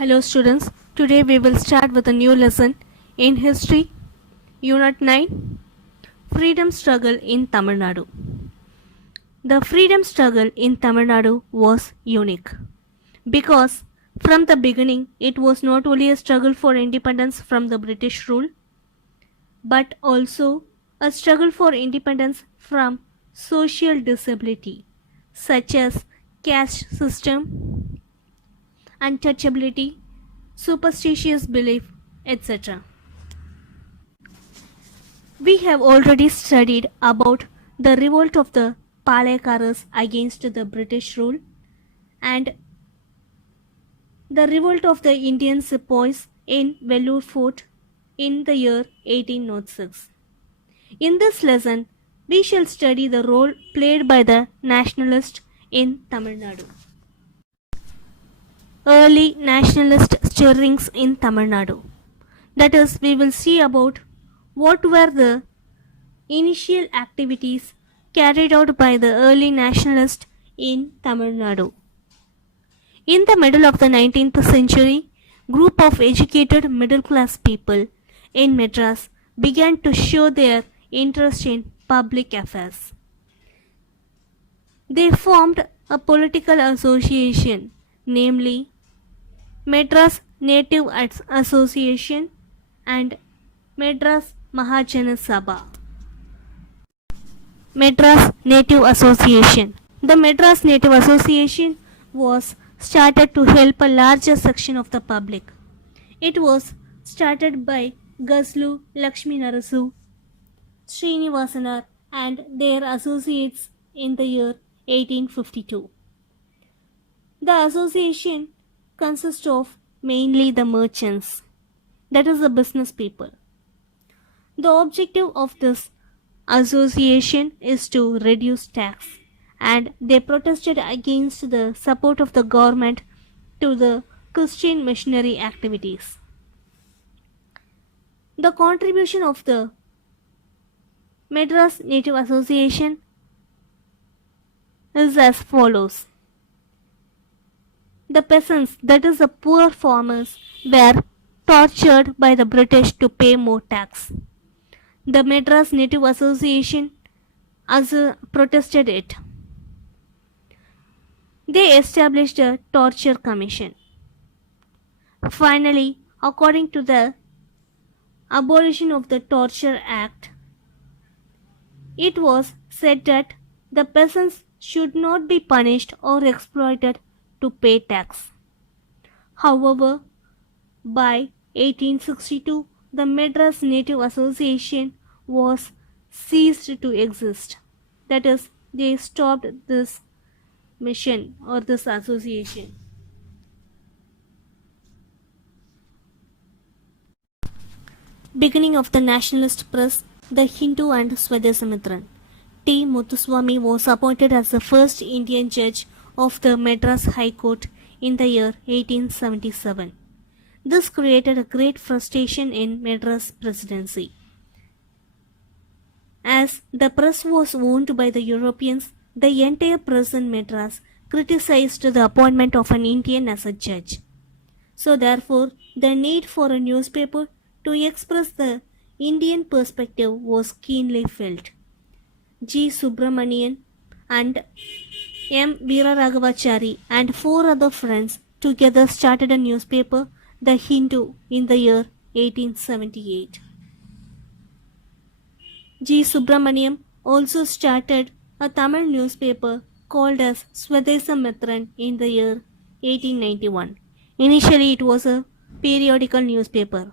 Hello students, today we will start with a new lesson in History, Unit 9, Freedom Struggle in Tamil Nadu. The freedom struggle in Tamil Nadu was unique because from the beginning it was not only a struggle for independence from the British rule but also a struggle for independence from social disability such as caste system, untouchability, superstitious belief, etc. We have already studied about the revolt of the Palayakaras against the British rule and the revolt of the Indian sepoys in Vellore Fort in the year 1806. In this lesson, we shall study the role played by the nationalists in Tamil Nadu. Early nationalist stirrings in Tamil Nadu. That is, we will see about what were the initial activities carried out by the early nationalists in Tamil Nadu. In the middle of the 19th century, group of educated middle class people in Madras began to show their interest in public affairs. They formed a political association, namely Madras Native Association and Madras Mahajana Sabha. Madras Native Association. The Madras Native Association was started to help a larger section of the public. It was started by Gaslu Lakshmi Narasu, Srinivasanar and their associates in the year 1852. The association consists of mainly the merchants, that is the business people. The objective of this association is to reduce tax and they protested against the support of the government to the Christian missionary activities. The contribution of the Madras Native Association is as follows. The peasants, that is the poor farmers, were tortured by the British to pay more tax. The Madras Native Association protested it. They established a torture commission. Finally, according to the abolition of the Torture Act, it was said that the peasants should not be punished or exploited to pay tax. However, by 1862, the Madras Native Association was ceased to exist. That is, they stopped this mission or this association. Beginning of the nationalist press, the Hindu and Swadesamitran. T. Muthuswami was appointed as the first Indian judge of the Madras High Court in the year 1877. This created a great frustration in Madras Presidency. As the press was owned by the Europeans, the entire press in Madras criticized the appointment of an Indian as a judge. So therefore, the need for a newspaper to express the Indian perspective was keenly felt. G. Subramanian and M. Veeraragavachari and 4 other friends together started a newspaper, The Hindu, in the year 1878. G. Subramaniam also started a Tamil newspaper called as Swadesamitran in the year 1891. Initially, it was a periodical newspaper,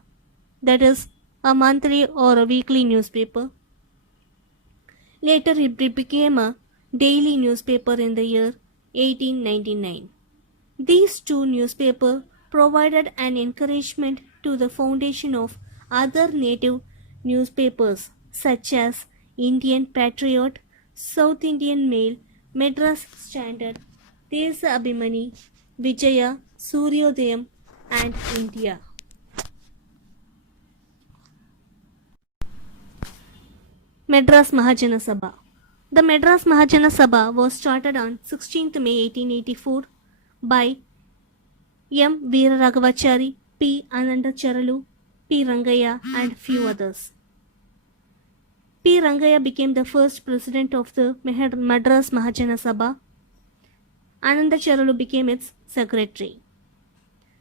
that is, a monthly or a weekly newspaper. Later, it became a daily newspaper in the year 1899. These two newspapers provided an encouragement to the foundation of other native newspapers such as Indian Patriot, South Indian Mail, Madras Standard, Desa Abhimani, Vijaya, Suryodayam and India. Madras Mahajana Sabha. The Madras Mahajana Sabha was started on 16th May 1884 by M. Veera Raghavachari, P. Anandacharalu, P. Rangaya, and few others. P. Rangaya became the first president of the Madras Mahajana Sabha. Anandacharalu became its secretary.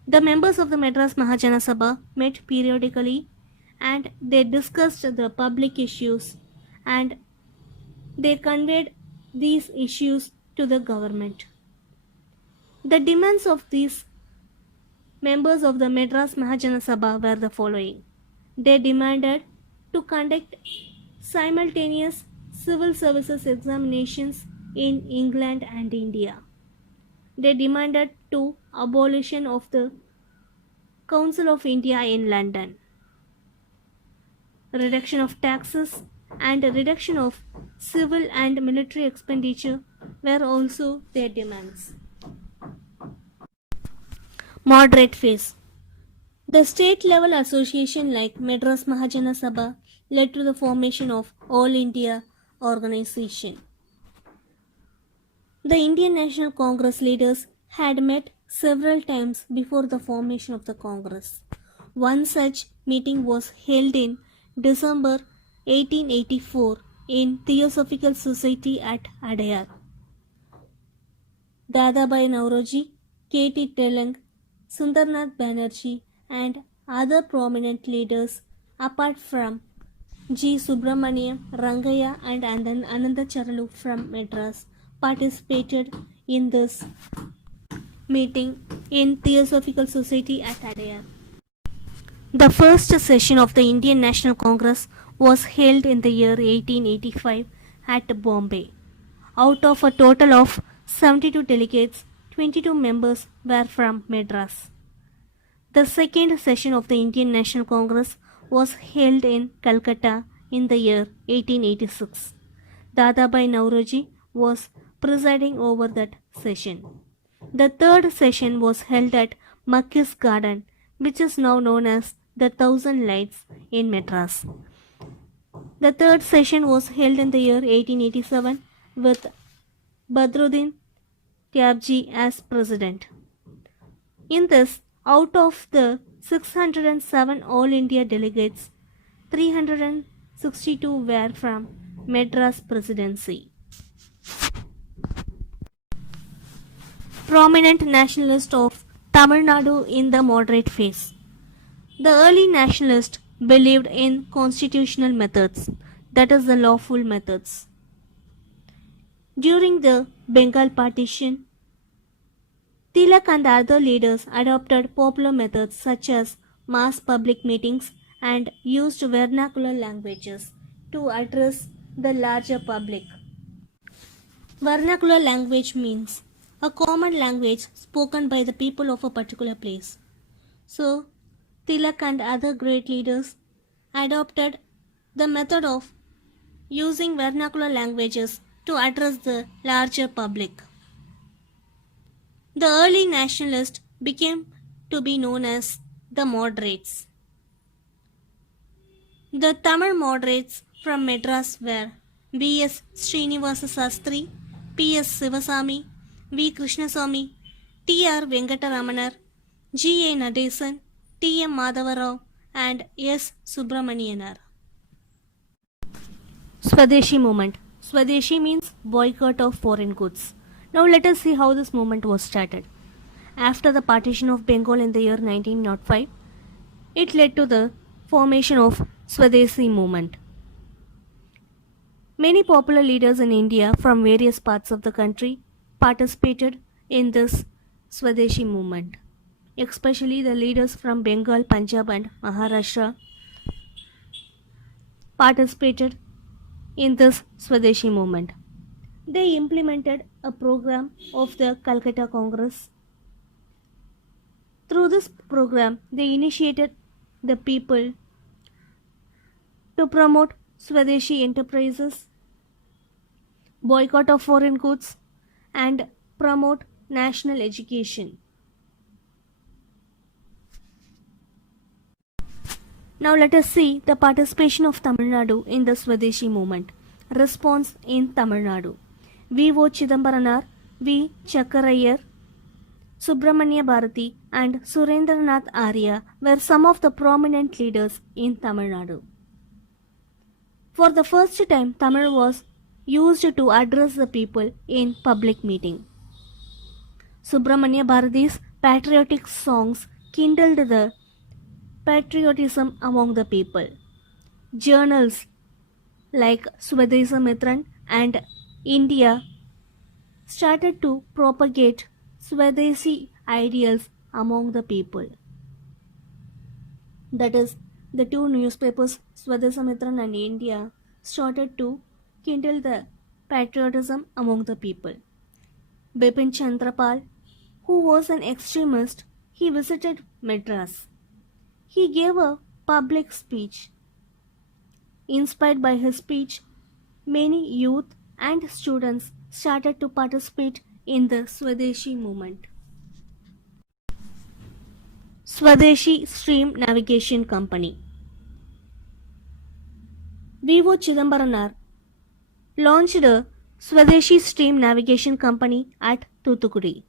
The members of the Madras Mahajana Sabha met periodically and they discussed the public issues and they conveyed these issues to the government. The demands of these members of the Madras Mahajana Sabha were the following. They demanded to conduct simultaneous civil services examinations in England and India. They demanded to abolition of the Council of India in London, reduction of taxes and reduction of civil and military expenditure were also their demands. Moderate phase. The state level association like Madras Mahajana Sabha led to the formation of All India organization. The Indian National Congress leaders had met several times before the formation of the Congress. One such meeting was held in December 1884 in Theosophical Society at Adayar. Dadabhai Naoroji, K.T. Telang, Sundarnath Banerjee and other prominent leaders apart from G. Subramaniam, Rangaya and Anandacharalu from Madras participated in this meeting in Theosophical Society at Adayar. The first session of the Indian National Congress was held in the year 1885 at Bombay. Out of a total of 72 delegates, 22 members were from Madras. The second session of the Indian National Congress was held in Calcutta in the year 1886. Dadabhai Naoroji was presiding over that session. The third session was held at Mackie's Garden, which is now known as the Thousand Lights in Madras. The third session was held in the year 1887 with Badruddin Tyabji as president. In this, out of the 607 All India delegates, 362 were from Madras Presidency. Prominent nationalist of Tamil Nadu in the moderate phase. The early nationalists believed in constitutional methods, that is, the lawful methods. During the Bengal partition, Tilak and other leaders adopted popular methods such as mass public meetings and used vernacular languages to address the larger public. Vernacular language means a common language spoken by the people of a particular place. So, Tilak and other great leaders adopted the method of using vernacular languages to address the larger public. The early nationalists became to be known as the moderates. The Tamil moderates from Madras were B.S. Srinivasa Sastry, P.S. Sivasamy, V. Krishnasamy, T.R. Venkataramanar, G.A. Nadesan, T.M. Madhavarao and S. Subramanianar. Swadeshi movement. Swadeshi means boycott of foreign goods. Now let us see how this movement was started. After the partition of Bengal in the year 1905, it led to the formation of Swadeshi movement. Many popular leaders in India from various parts of the country participated in this Swadeshi movement, especially the leaders from Bengal, Punjab and Maharashtra participated in this Swadeshi movement. They implemented a program of the Calcutta Congress. Through this program, they initiated the people to promote Swadeshi enterprises, boycott of foreign goods, and promote national education. Now let us see the participation of Tamil Nadu in the Swadeshi movement. Response in Tamil Nadu. V. O. Chidambaranar, V. Chakkarayyar, Subramanya Bharati and Surendranath Arya were some of the prominent leaders in Tamil Nadu. For the first time, Tamil was used to address the people in public meeting. Subramanya Bharati's patriotic songs kindled the patriotism among the people. Journals like Swadesamitran and India started to propagate Swadeshi ideals among the people. That is, the two newspapers, Swadesamitran and India, started to kindle the patriotism among the people. Bipin Chandrapal, who was an extremist, he visited Madras. He gave a public speech. Inspired by his speech, many youth and students started to participate in the Swadeshi movement. Swadeshi Stream Navigation Company. V.O. Chidambaranar launched a Swadeshi Stream Navigation Company at Thoothukudi.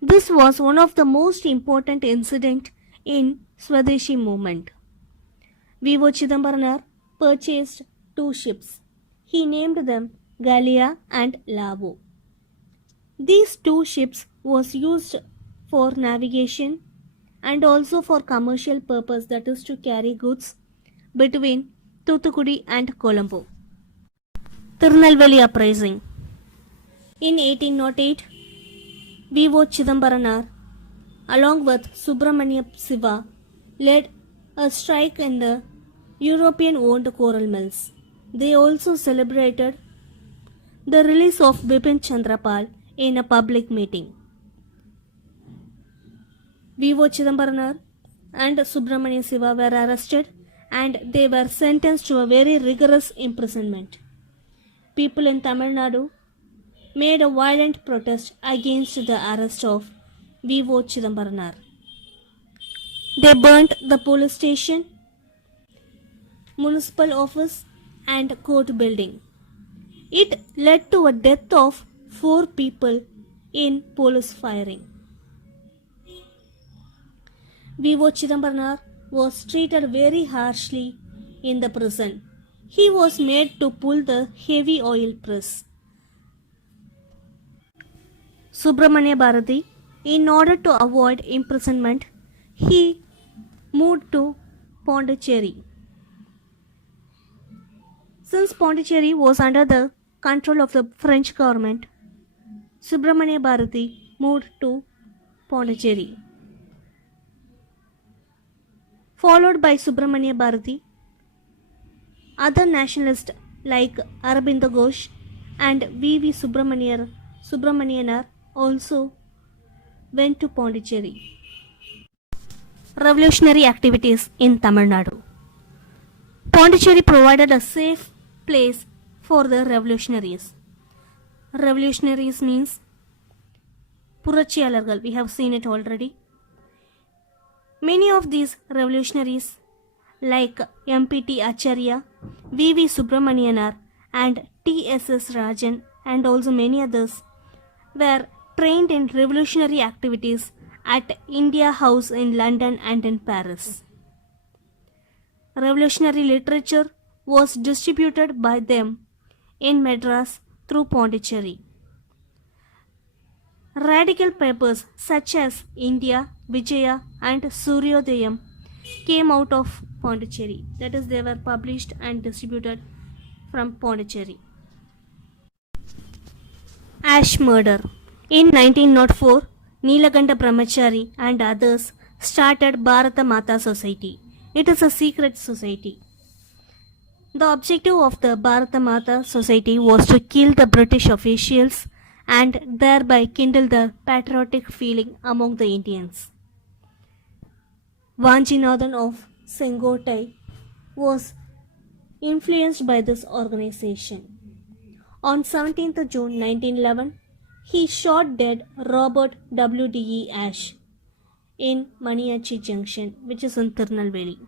This was one of the most important incidents in Swadeshi movement. V.O. Chidambaranar purchased two ships. He named them Gallia and Lavo. These two ships was used for navigation and also for commercial purpose, that is to carry goods between Thoothukudi and Colombo. Tirunelveli Uprising. In 1808, V.O. Chidambaranar along with Subramanya Siva led a strike in the European-owned coral mills. They also celebrated the release of Bipin Chandrapal in a public meeting. V.O. Chidambaranar and Subramanya Siva were arrested and they were sentenced to a very rigorous imprisonment. People in Tamil Nadu made a violent protest against the arrest of V.O. Chidambaranar. They burnt the police station, municipal office and court building. It led to a death of 4 people in police firing. V.O. Chidambaranar was treated very harshly in the prison. He was made to pull the heavy oil press. Subramanya Bharati, in order to avoid imprisonment, he moved to Pondicherry. Since Pondicherry was under the control of the French government, Subramanya Bharati moved to Pondicherry. Followed by Subramanya Bharati, other nationalists like Aurobindo Ghosh and V.V. Subramanianar also went to Pondicherry. Revolutionary activities in Tamil Nadu. Pondicherry provided a safe place for the revolutionaries. Revolutionaries means Purachiyalargal. We have seen it already. Many of these revolutionaries like M.P.T. Acharya, V.V. Subramanianar and T.S.S. Rajan and also many others were trained in revolutionary activities at India House in London and in Paris. Revolutionary literature was distributed by them in Madras through Pondicherry. Radical papers such as India, Vijaya and Suryodayam came out of Pondicherry. That is, they were published and distributed from Pondicherry. Ash murder. In 1904, Nilakanta Brahmachari and others started Bharata Mata Society. It is a secret society. The objective of the Bharata Mata Society was to kill the British officials and thereby kindle the patriotic feeling among the Indians. Vanchinathan of Sengotai was influenced by this organization. On 17th June 1911, he shot dead Robert W.D.E. Ashe in Maniachi Junction, which is in Tirunelveli.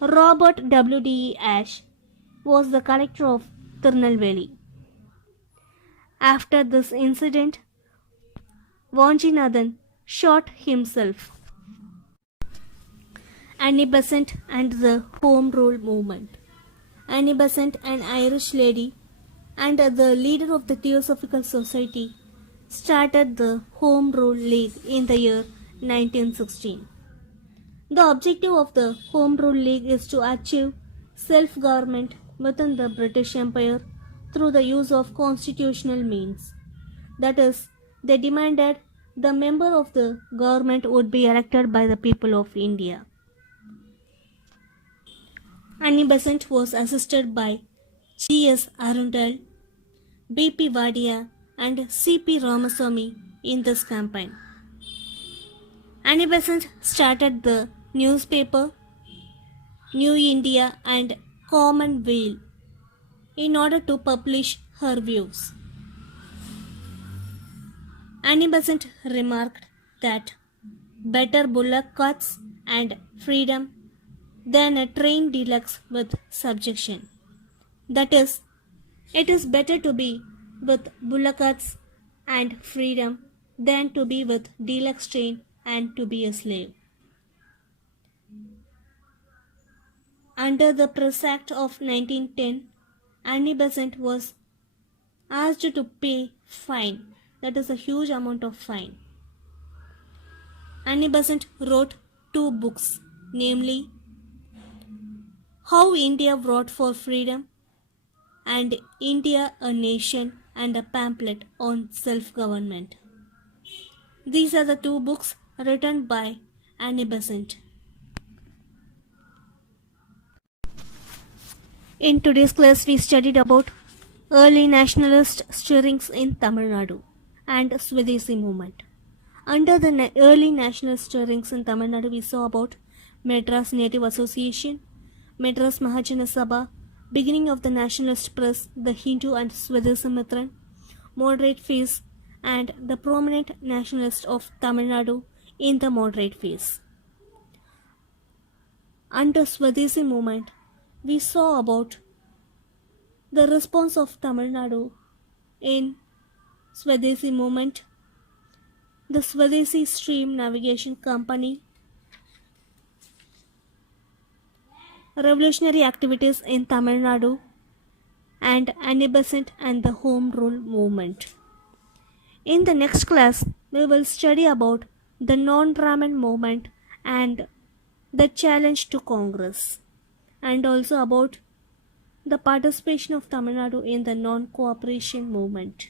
Robert W.D.E. Ashe was the collector of Tirunelveli. After this incident, Vanjinathan shot himself. Annie Besant and the Home Rule Movement. Annie Besant, an Irish lady and the leader of the Theosophical Society, started the Home Rule League in the year 1916. The objective of the Home Rule League is to achieve self-government within the British Empire through the use of constitutional means. That is, they demanded the member of the government would be elected by the people of India. Annie Besant was assisted by G.S. Arundel, B.P. Wadia and C.P. Ramaswamy in this campaign. Annie Besant started the newspaper New India and Commonweal in order to publish her views. Annie Besant remarked that better bullock carts and freedom than a train deluxe with subjection. That is, it is better to be with bullock carts and freedom than to be with deluxe train and to be a slave. Under the Press Act of 1910, Annie Besant was asked to pay fine, that is a huge amount of fine. Annie Besant wrote 2 books, namely How India Wrought for Freedom and India a Nation and a pamphlet on self-government. These are the 2 books written by Annie Besant. In today's class, we studied about early nationalist stirrings in Tamil Nadu and Swadeshi movement. Under the early nationalist stirrings in Tamil Nadu, we saw about Madras Native Association, Madras Mahajana Sabha, beginning of the nationalist press, the Hindu and Swadeshi Mitran, moderate phase, and the prominent nationalists of Tamil Nadu in the moderate phase. Under Swadeshi movement, we saw about the response of Tamil Nadu in Swadeshi movement, the Swadeshi Stream Navigation Company, revolutionary activities in Tamil Nadu, and Annie Besant and the Home Rule movement. In the next class, we will study about the non-Brahmin movement and the challenge to Congress, and also about the participation of Tamil Nadu in the non-cooperation movement.